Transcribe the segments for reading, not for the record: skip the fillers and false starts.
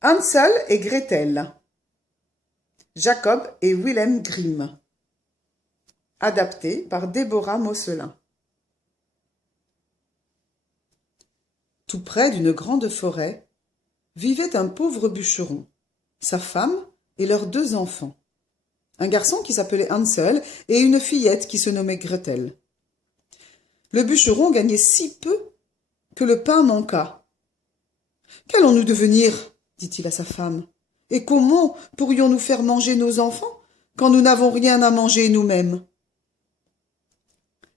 Hansel et Gretel. Jacob et Wilhelm Grimm. Adapté par Déborah Mosselin. Tout près d'une grande forêt vivait un pauvre bûcheron, sa femme et leurs 2 enfants, un garçon qui s'appelait Hansel et une fillette qui se nommait Gretel. Le bûcheron gagnait si peu que le pain manqua. « Qu'allons-nous devenir ?» dit-il à sa femme. « Et comment pourrions-nous faire manger nos enfants quand nous n'avons rien à manger nous-mêmes ?»«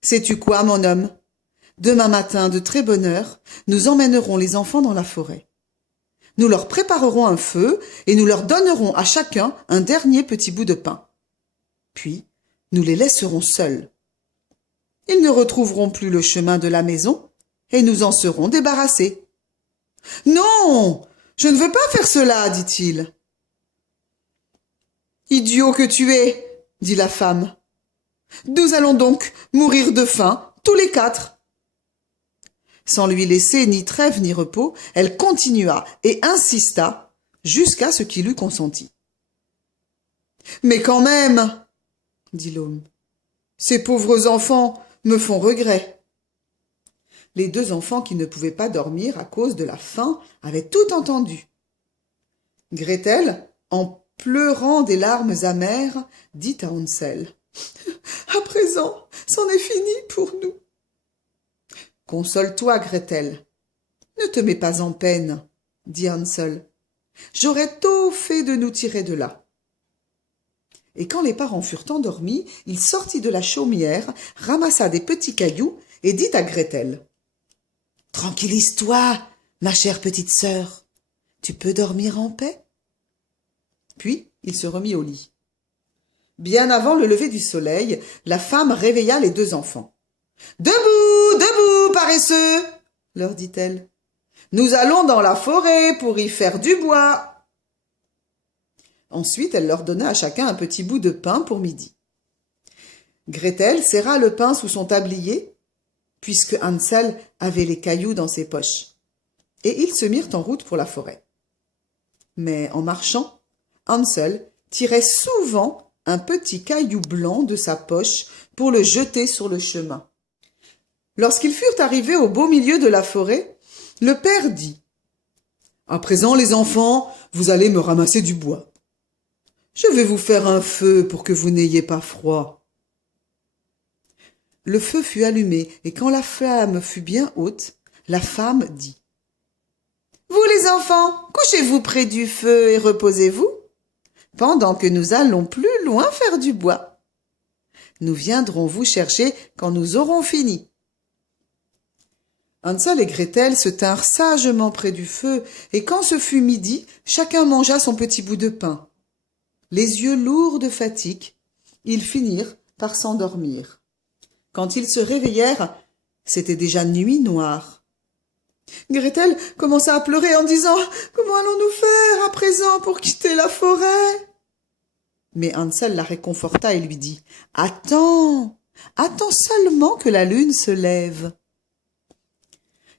Sais-tu quoi, mon homme ? Demain matin, de très bonne heure, nous emmènerons les enfants dans la forêt. Nous leur préparerons un feu et nous leur donnerons à chacun un dernier petit bout de pain. Puis, nous les laisserons seuls. Ils ne retrouveront plus le chemin de la maison et nous en serons débarrassés. »« Non, je ne veux pas faire cela, dit-il. »« Idiot que tu es, dit la femme. Nous allons donc mourir de faim, tous les 4. » Sans lui laisser ni trêve ni repos, elle continua et insista jusqu'à ce qu'il eût consenti. « Mais quand même, dit l'homme, ces pauvres enfants me font regret. » Les 2 enfants qui ne pouvaient pas dormir à cause de la faim avaient tout entendu. Gretel, en pleurant des larmes amères, dit à Hansel: « À présent, c'en est fini pour nous. »« Console-toi, Gretel. Ne te mets pas en peine, dit Hansel. J'aurais tôt fait de nous tirer de là. » Et quand les parents furent endormis, il sortit de la chaumière, ramassa des petits cailloux et dit à Gretel: « Tranquillise-toi, ma chère petite sœur. Tu peux dormir en paix. » Puis il se remit au lit. Bien avant le lever du soleil, la femme réveilla les 2 enfants. « Debout, debout, paresseux !» leur dit-elle. « Nous allons dans la forêt pour y faire du bois. » Ensuite, elle leur donna à chacun un petit bout de pain pour midi. Gretel serra le pain sous son tablier, puisque Hansel avait les cailloux dans ses poches, et ils se mirent en route pour la forêt. Mais en marchant, Hansel tirait souvent un petit caillou blanc de sa poche pour le jeter sur le chemin. Lorsqu'ils furent arrivés au beau milieu de la forêt, le père dit: « À présent, les enfants, vous allez me ramasser du bois. Je vais vous faire un feu pour que vous n'ayez pas froid. » Le feu fut allumé, et quand la flamme fut bien haute, la femme dit: « Vous les enfants, couchez-vous près du feu et reposez-vous, pendant que nous allons plus loin faire du bois. Nous viendrons vous chercher quand nous aurons fini. » Hansel et Gretel se tinrent sagement près du feu, et quand ce fut midi, chacun mangea son petit bout de pain. Les yeux lourds de fatigue, ils finirent par s'endormir. Quand ils se réveillèrent, c'était déjà nuit noire. Gretel commença à pleurer en disant: « Comment allons-nous faire à présent pour quitter la forêt ?» Mais Hansel la réconforta et lui dit: « Attends, attends seulement que la lune se lève. »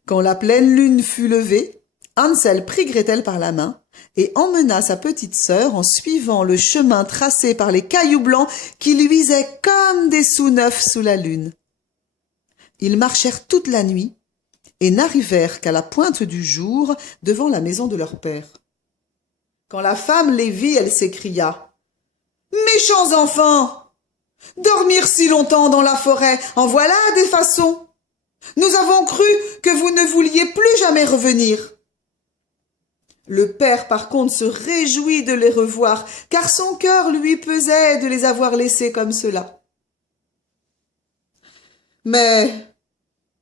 Quand la pleine lune fut levée, Hansel prit Gretel par la main et emmena sa petite sœur en suivant le chemin tracé par les cailloux blancs qui luisaient comme des sous neufs sous la lune. Ils marchèrent toute la nuit et n'arrivèrent qu'à la pointe du jour devant la maison de leur père. Quand la femme les vit, elle s'écria: « Méchants enfants! Dormir si longtemps dans la forêt, en voilà des façons! Nous avons cru que vous ne vouliez plus jamais revenir. » Le père, par contre, se réjouit de les revoir, car son cœur lui pesait de les avoir laissés comme cela. Mais,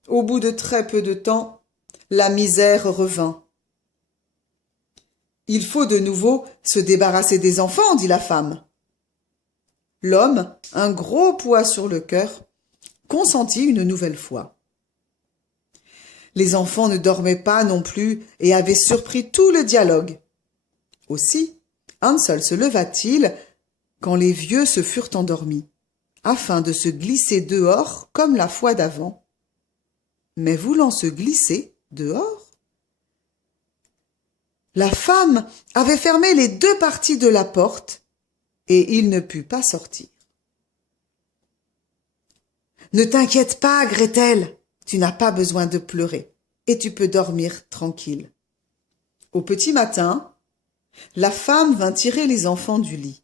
au bout de très peu de temps, la misère revint. « Il faut de nouveau se débarrasser des enfants, dit la femme. » L'homme, un gros poids sur le cœur, consentit une nouvelle fois. Les enfants ne dormaient pas non plus et avaient surpris tout le dialogue. Aussi, Hansel se leva-t-il quand les vieux se furent endormis, afin de se glisser dehors comme la fois d'avant. Mais voulant se glisser dehors, La femme avait fermé les deux parties de la porte et il ne put pas sortir. « Ne t'inquiète pas, Gretel, tu n'as pas besoin de pleurer et tu peux dormir tranquille. » Au petit matin, la femme vint tirer les enfants du lit.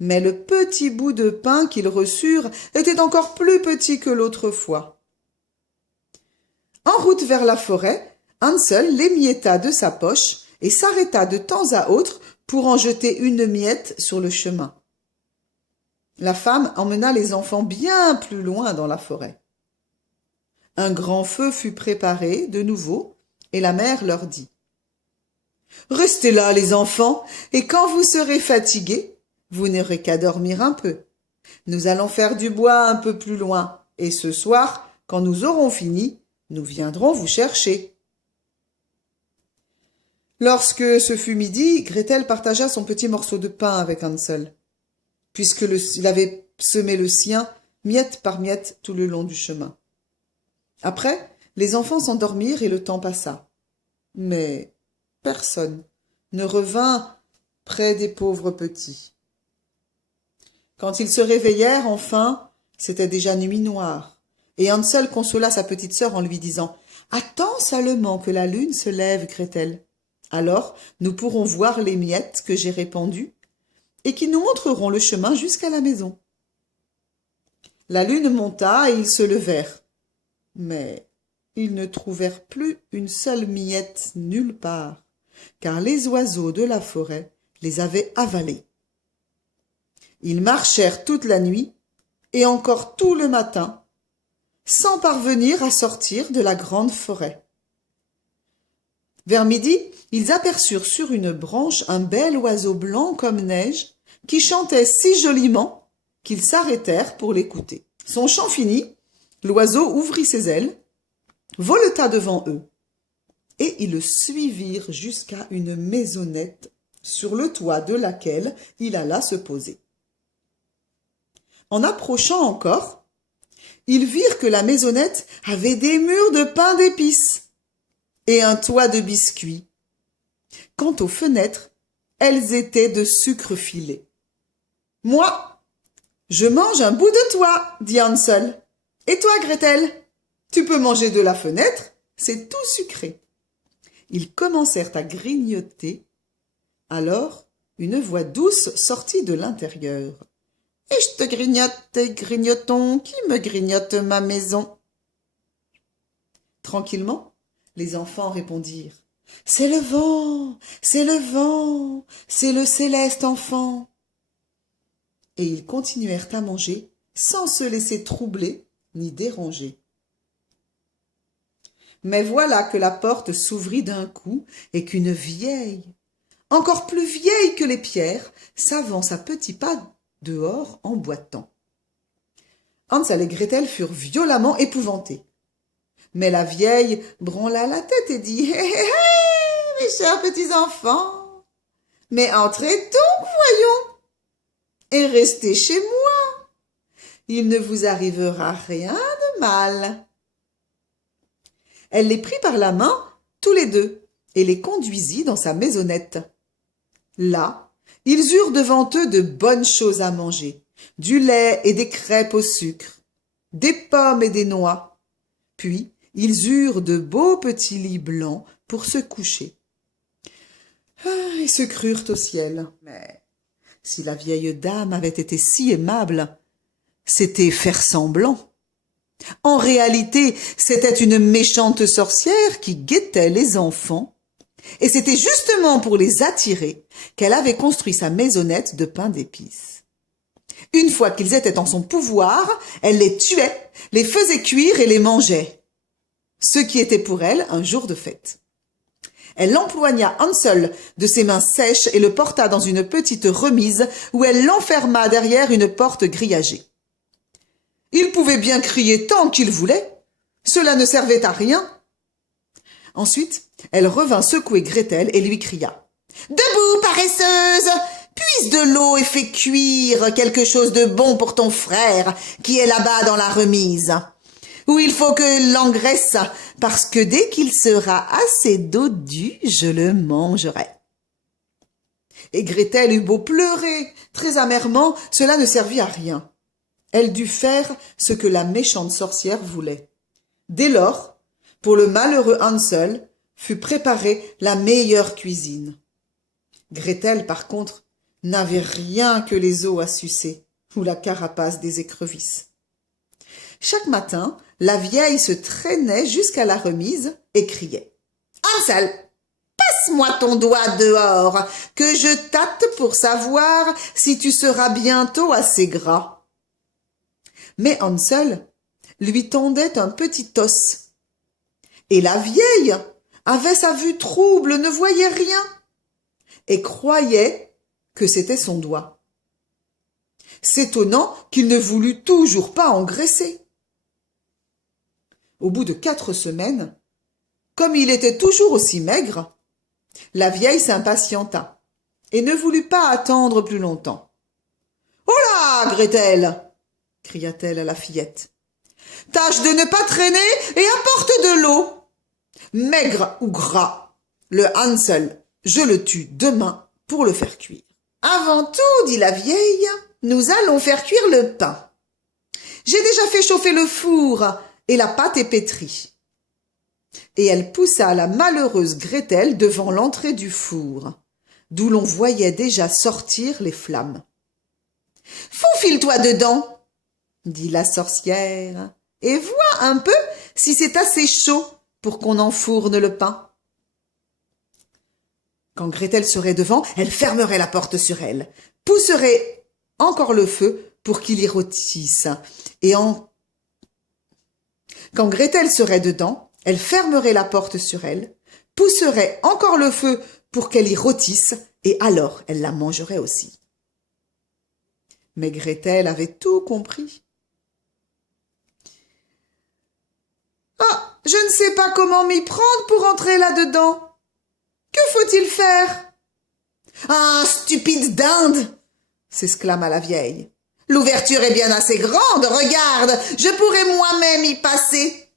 Mais le petit bout de pain qu'ils reçurent était encore plus petit que l'autre fois. En route vers la forêt, Hansel l'émietta de sa poche et s'arrêta de temps à autre pour en jeter une miette sur le chemin. La femme emmena les enfants bien plus loin dans la forêt. Un grand feu fut préparé de nouveau et la mère leur dit « Restez là, les enfants, et quand vous serez fatigués, vous n'aurez qu'à dormir un peu. Nous allons faire du bois un peu plus loin, et ce soir, quand nous aurons fini, nous viendrons vous chercher. » Lorsque ce fut midi, Gretel partagea son petit morceau de pain avec Hansel, puisqu'il avait semé le sien miette par miette tout le long du chemin. Après, les enfants s'endormirent et le temps passa. Mais personne ne revint près des pauvres petits. Quand ils se réveillèrent, enfin, c'était déjà nuit noire, et Hansel consola sa petite sœur en lui disant « Attends seulement que la lune se lève, Gretel. Alors nous pourrons voir les miettes que j'ai répandues et qui nous montreront le chemin jusqu'à la maison. » La lune monta et ils se levèrent. Mais ils ne trouvèrent plus une seule miette nulle part, car les oiseaux de la forêt les avaient avalés. Ils marchèrent toute la nuit et encore tout le matin, sans parvenir à sortir de la grande forêt. Vers midi, ils aperçurent sur une branche un bel oiseau blanc comme neige qui chantait si joliment qu'ils s'arrêtèrent pour l'écouter. Son chant fini, l'oiseau ouvrit ses ailes, voleta devant eux, et ils le suivirent jusqu'à une maisonnette sur le toit de laquelle il alla se poser. En approchant encore, ils virent que la maisonnette avait des murs de pain d'épices et un toit de biscuits. Quant aux fenêtres, elles étaient de sucre filé. « Moi, je mange un bout de toit, dit Hansel. Et toi, Gretel, tu peux manger de la fenêtre, c'est tout sucré. » Ils commencèrent à grignoter. Alors, une voix douce sortit de l'intérieur. « Et je te grignote, grignoton, qui me grignote ma maison ?» Tranquillement, les enfants répondirent « C'est le vent, c'est le vent, c'est le céleste enfant. » Et ils continuèrent à manger sans se laisser troubler ni déranger. Mais voilà que la porte s'ouvrit d'un coup et qu'une vieille, encore plus vieille que les pierres, s'avance à petits pas dehors en boitant. Hansel et Gretel furent violemment épouvantés. Mais la vieille branla la tête et dit « Hé, hé, hé, mes chers petits enfants, mais entrez donc, voyons, et restez chez moi. Il ne vous arrivera rien de mal. » Elle les prit par la main, tous les deux, et les conduisit dans sa maisonnette. Là, ils eurent devant eux de bonnes choses à manger, du lait et des crêpes au sucre, des pommes et des noix. Puis, ils eurent de beaux petits lits blancs pour se coucher. Et se crurent au ciel. Mais si la vieille dame avait été si aimable, c'était faire semblant. En réalité, c'était une méchante sorcière qui guettait les enfants, et c'était justement pour les attirer qu'elle avait construit sa maisonnette de pain d'épices. Une fois qu'ils étaient en son pouvoir, elle les tuait, les faisait cuire et les mangeait, ce qui était pour elle un jour de fête. Elle empoigna Hansel de ses mains sèches et le porta dans une petite remise où elle l'enferma derrière une porte grillagée. Il pouvait bien crier tant qu'il voulait, cela ne servait à rien. Ensuite, elle revint secouer Gretel et lui cria « Debout, paresseuse! Puise de l'eau et fais cuire quelque chose de bon pour ton frère qui est là-bas dans la remise. ou il faut que l'engraisse, parce que dès qu'il sera assez dodu, je le mangerai. » Et Gretel eut beau pleurer très amèrement, cela ne servit à rien. Elle dut faire ce que la méchante sorcière voulait. Dès lors, pour le malheureux Hansel, fut préparée la meilleure cuisine. Gretel, par contre, n'avait rien que les os à sucer ou la carapace des écrevisses. Chaque matin, la vieille se traînait jusqu'à la remise et criait « Hansel, passe-moi ton doigt dehors, que je tâte pour savoir si tu seras bientôt assez gras. » Mais Hansel lui tendait un petit os. Et la vieille avait sa vue trouble, ne voyait rien, et croyait que c'était son doigt. S'étonnant qu'il ne voulût toujours pas engraisser. Au bout de 4 semaines, comme il était toujours aussi maigre, la vieille s'impatienta et ne voulut pas attendre plus longtemps. « Oh là, Gretel !» cria-t-elle à la fillette. « Tâche de ne pas traîner et apporte de l'eau. Maigre ou gras, le Hansel, je le tue demain pour le faire cuire. »« Avant tout, dit la vieille, nous allons faire cuire le pain. J'ai déjà fait chauffer le four et la pâte est pétrie. » Et elle poussa la malheureuse Gretel devant l'entrée du four, d'où l'on voyait déjà sortir les flammes. « Faufile-toi dedans, dit la sorcière, et vois un peu si c'est assez chaud pour qu'on enfourne le pain. » Quand Gretel serait devant, elle fermerait la porte sur elle, pousserait encore le feu pour qu'il y rôtisse, Quand Gretel serait dedans, elle fermerait la porte sur elle, pousserait encore le feu pour qu'elle y rôtisse, et alors elle la mangerait aussi. Mais Gretel avait tout compris. « Ah, je ne sais pas comment m'y prendre pour entrer là-dedans. Que faut-il faire ?»« Ah, stupide dinde !» s'exclama la vieille. « L'ouverture est bien assez grande, regarde, je pourrais moi-même y passer. »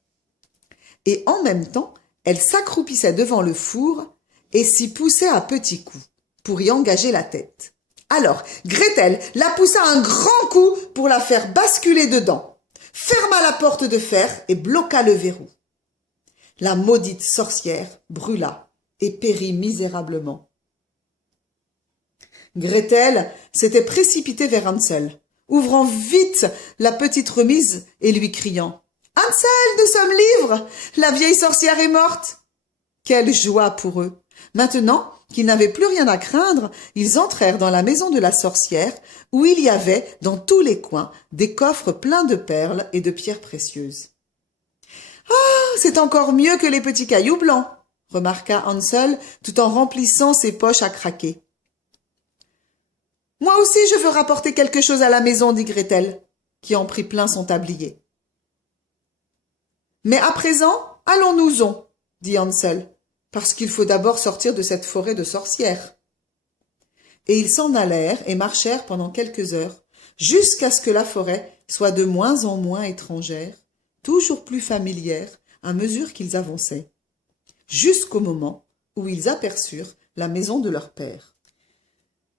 Et en même temps, elle s'accroupissait devant le four et s'y poussait à petits coups pour y engager la tête. Alors, Gretel la poussa un grand coup pour la faire basculer dedans, ferma la porte de fer et bloqua le verrou. La maudite sorcière brûla et périt misérablement. Gretel s'était précipitée vers Hansel, ouvrant vite la petite remise et lui criant « Hansel, nous sommes libres! La vieille sorcière est morte !» Quelle joie pour eux! Maintenant qu'ils n'avaient plus rien à craindre, ils entrèrent dans la maison de la sorcière, où il y avait, dans tous les coins, des coffres pleins de perles et de pierres précieuses. « Ah, c'est encore mieux que les petits cailloux blancs !» remarqua Hansel, tout en remplissant ses poches à craquer. « Moi aussi, je veux rapporter quelque chose à la maison, dit Gretel, qui en prit plein son tablier. « Mais à présent, allons-nous-en, dit Hansel, parce qu'il faut d'abord sortir de cette forêt de sorcières. » Et ils s'en allèrent et marchèrent pendant quelques heures, jusqu'à ce que la forêt soit de moins en moins étrangère, toujours plus familière à mesure qu'ils avançaient, jusqu'au moment où ils aperçurent la maison de leur père.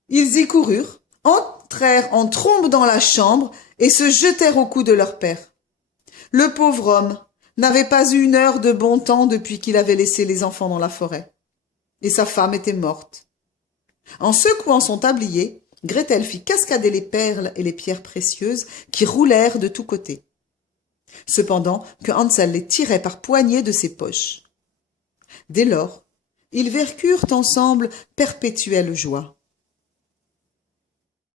Ils y coururent, entrèrent en trombe dans la chambre et se jetèrent au cou de leur père. Le pauvre homme n'avait pas eu 1 heure de bon temps depuis qu'il avait laissé les enfants dans la forêt, et sa femme était morte. En secouant son tablier, Gretel fit cascader les perles et les pierres précieuses qui roulèrent de tous côtés, cependant que Hansel les tirait par poignées de ses poches. Dès lors, ils vécurent ensemble perpétuelle joie.